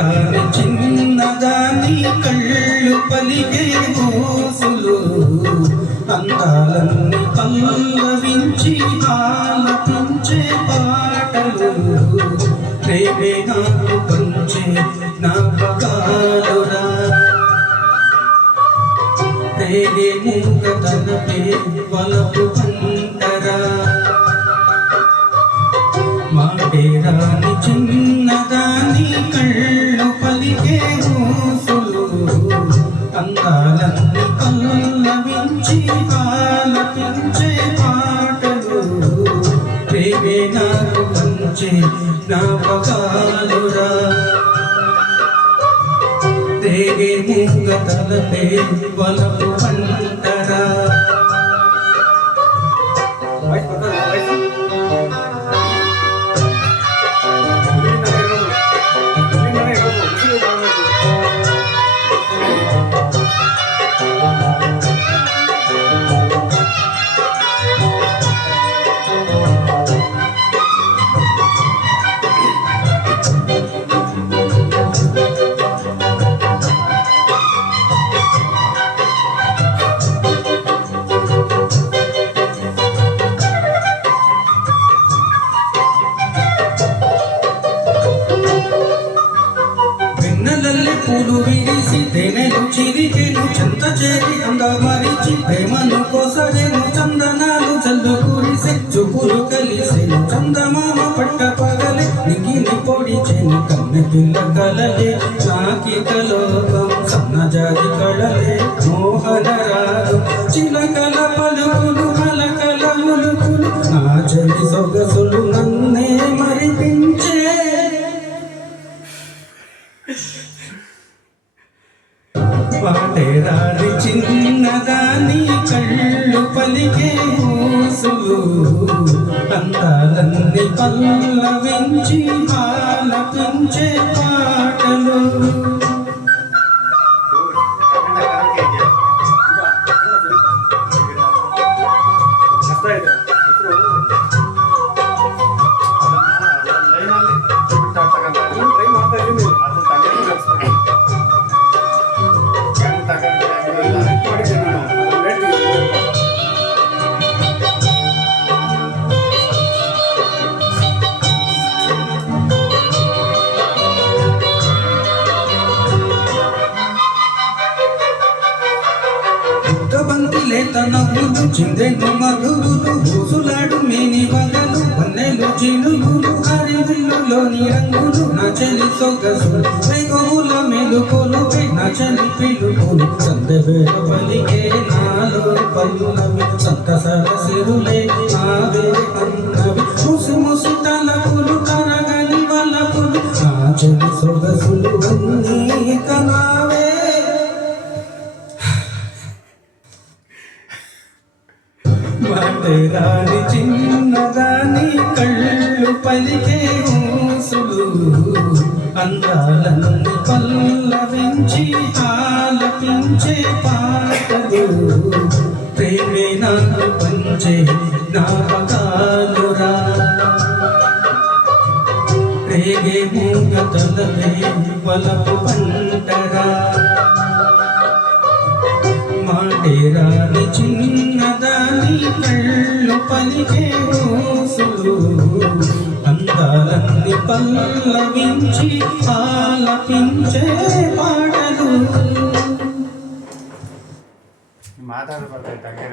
మాటేరాని చిన్నదాని కళ్ళు పలికే మోసులు అందాలన్నీ పల్లవించి ఆలపించే పాటలు ప్రేమే నాకు పంచే జ్ఞాపకాలురా రేగే మూగతనపే వలపు పంటరా మాటేరాని చిన్నదాని కళ్ళు పలికే మోసులు అందాలన్నీ పల్లవించి ఆలపించే పాటలు ప్రేమే నాకు పంచే జ్ఞాపకాలురా రేగే మూగతనపే వలపు పంటరా పూలు విరిసి తేనెలు చిరికెను చెంత చేరి అందమరిచి ప్రేమను కోసగెను చందనాలు చల్లు కురిసె చూపులు కలిసెను చందమామ పట్ట పగలే నిగిని పొడిచెను కన్నె పిల్ల కలలే నాకిక లోకం సన్నజాతి కళలే మోహన రాగం చిలకల పలుకులు మలకల ములుకులు నా చెలి సొగసులు నన్నే మరిపించే మాటేరాని చిన్నదాని కళ్ళు పలికే మోసులు అందాలన్నీ పల్లవించి ఆలపించే పాటలు లేత నవ్వులు చిందెను మధువులు ఊసులాడు మేని వగలు వన్నెలు చినుగులు హరివిల్లులోని రంగులు నా చెలి సొగసులు వేగముల మెలుకులు నా చెలి పిలుపులు సందవేళ పలికే నాలో పల్లవి సంతసర సిరులే నావే అన్నవి ముసి ముసి తలపులు కరగని వలపులు నా చెలి సొగసులు అన్నీ కనావే మాటేరాని చిన్నదాని కళ్ళు పలికే మోసులు అందాలన్నీ పల్లవించి ఆలపించే పాటలు ప్రేమే నాకు పంచే జ్ఞాపకాలురా రేగే మూగతనపే వలపు పంటరా మాటేరాని చిన్నదాని కళ్ళు పలికే మోసులు అందాలన్నీ పల్లవించి ఆలపించే పాటలు మాట్లాడబడతాయి